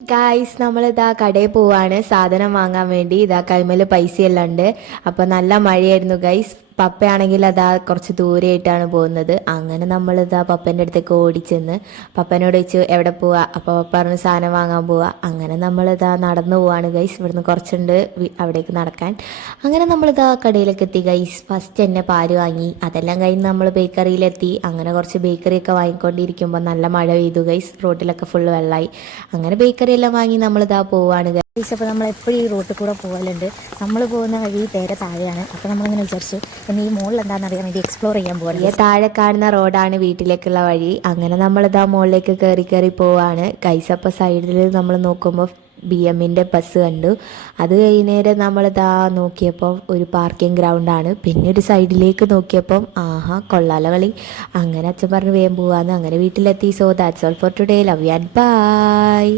Guys നമ്മളിതാ കടയിൽ പോവാണ് സാധനം വാങ്ങാൻ വേണ്ടി. ഇതാ കൈമേല് പൈസയെല്ലാം ഉണ്ട്. അപ്പൊ നല്ല മഴയായിരുന്നു ഗൈസ്. പപ്പയാണെങ്കിൽ അതാ കുറച്ച് ദൂരെയായിട്ടാണ് പോകുന്നത്. അങ്ങനെ നമ്മളിതാ പപ്പൻ്റെ അടുത്തേക്ക് ഓടിച്ചെന്ന് പപ്പനോട് ചോദിച്ചു എവിടെ പോവാ. അപ്പോൾ പപ്പ പറഞ്ഞ് സാധനം വാങ്ങാൻ പോവാ. അങ്ങനെ നമ്മളിതാ നടന്നു പോവാണ് ഗൈസ്. ഇവിടുന്ന് കുറച്ചുണ്ട് അവിടേക്ക് നടക്കാൻ. അങ്ങനെ നമ്മളിതാ കടയിലേക്ക് എത്തി ഗൈസ്. ഫസ്റ്റ് തന്നെ പാല് വാങ്ങി. അതെല്ലാം കഴിഞ്ഞ് നമ്മൾ ബേക്കറിയിലെത്തി. അങ്ങനെ കുറച്ച് ബേക്കറിയൊക്കെ വാങ്ങിക്കൊണ്ടിരിക്കുമ്പോൾ നല്ല മഴ പെയ്തു ഗൈസ്. റോട്ടിലൊക്കെ ഫുള്ള് വെള്ളമായി. അങ്ങനെ ബേക്കറി എല്ലാം വാങ്ങി നമ്മളിതാ പോവാണ് ഗൈസ്. അപ്പോൾ നമ്മൾ എപ്പോഴും ഈ റോട്ടിൽ കൂടെ പോകലുണ്ട്. നമ്മൾ പോകുന്ന വഴി നേരെ താഴെയാണ്. അപ്പോൾ നമ്മളിങ്ങനെ വിചാരിച്ചു പിന്നെ ഈ മുകളിൽ എന്താണെന്ന് അറിയാൻ വേണ്ടി എക്സ്പ്ലോർ ചെയ്യാൻ പോകാൻ. താഴെ കാണുന്ന റോഡാണ് വീട്ടിലേക്കുള്ള വഴി. അങ്ങനെ നമ്മളിതാ മുകളിലേക്ക് കയറി പോവാണ് ഗൈസ്. അപ്പോൾ സൈഡിൽ നമ്മൾ നോക്കുമ്പോൾ BMൻ്റെ ബസ് കണ്ടു. അത് കഴിഞ്ഞേരം നമ്മളിതാ നോക്കിയപ്പോൾ ഒരു പാർക്കിംഗ് ഗ്രൗണ്ടാണ്. പിന്നെ ഒരു സൈഡിലേക്ക് നോക്കിയപ്പം ആഹാ കൊള്ളാല കളി. അങ്ങനെ അച്ഛൻ പറഞ്ഞ് വേഗം പോവാന്ന്. അങ്ങനെ വീട്ടിലെത്തി. So that's all for today. Love you and by.